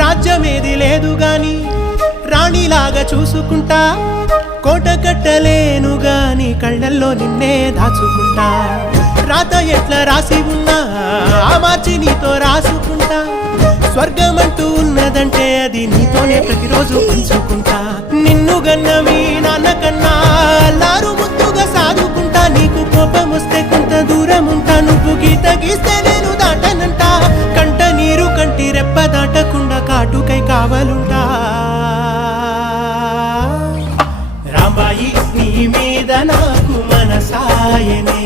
రాజ్యమేది లేదు గాని రాణిలాగా చూసుకుంటా, కోట కట్టలేను గాని కళ్ళల్లో నిన్నే దాచుకుంటా. రాత ఎట్లా రాసి ఉన్నా ఆ మార్చి నీతో రాసుకుంటా. స్వర్గమంటూ ఉన్నదంటే అది నీతోనే ప్రతిరోజు పంచుకుంటా. నిన్ను గన్నవి నాన్న కన్నా అల్లారు ముద్దుగా సాదుకుంటా. నీకు కోపం వస్తే కొంత దూరం ఉంటా, నువ్వు గీత గీస్తే నేను దాటనంట. కంట నీరు కంటి రెప్ప దాటకుండా కాటుకై కావలుంటా. రాంబాయి నీ మీద నాకు మనసాయనే.